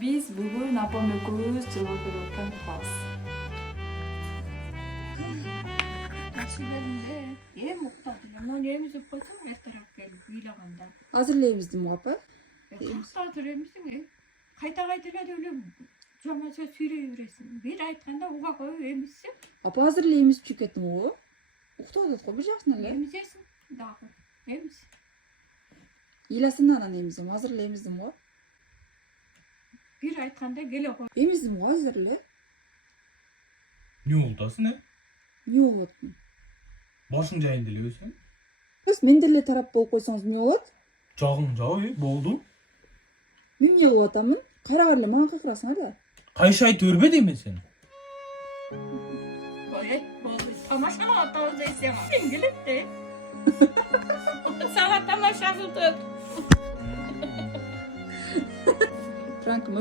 Biz bugün apam ekөөz жылга көрөткен кыз. Таксилеринде эм уктады. Мына эмизип койсоң эртерээк келип ыйлаганда. Азырлайбыздым апа. Кактатыр эмисиң кайта эле эле жаман сөз сүйлөй бересиң. Бир айтканда уга коюп эмиссиң. Апа азырлайбыз чүп кеттим го. Уктап атат го бир жаксынан эле. Эмизесиң дагы. Эмис. Иласынан анан эмизим, азырлайбыздым го. Бир айтканда келе кой. Эмиздим го азыр эле. Не болтасың, Эмне болуп атпын? Башың жайында эле өсөң. Сиз мен деле тарап болуп койсоңуз эмне болот? Жагың жабы, болду. Мен эмне кылып атамын? Кайрагыр эле мага кыйкырасың да. Кайшы айтып өрбеди мен сени. Ой, болду. Тамашалап атабыз десең. Сен келетти. Сага тамаша кылдык. Пранкым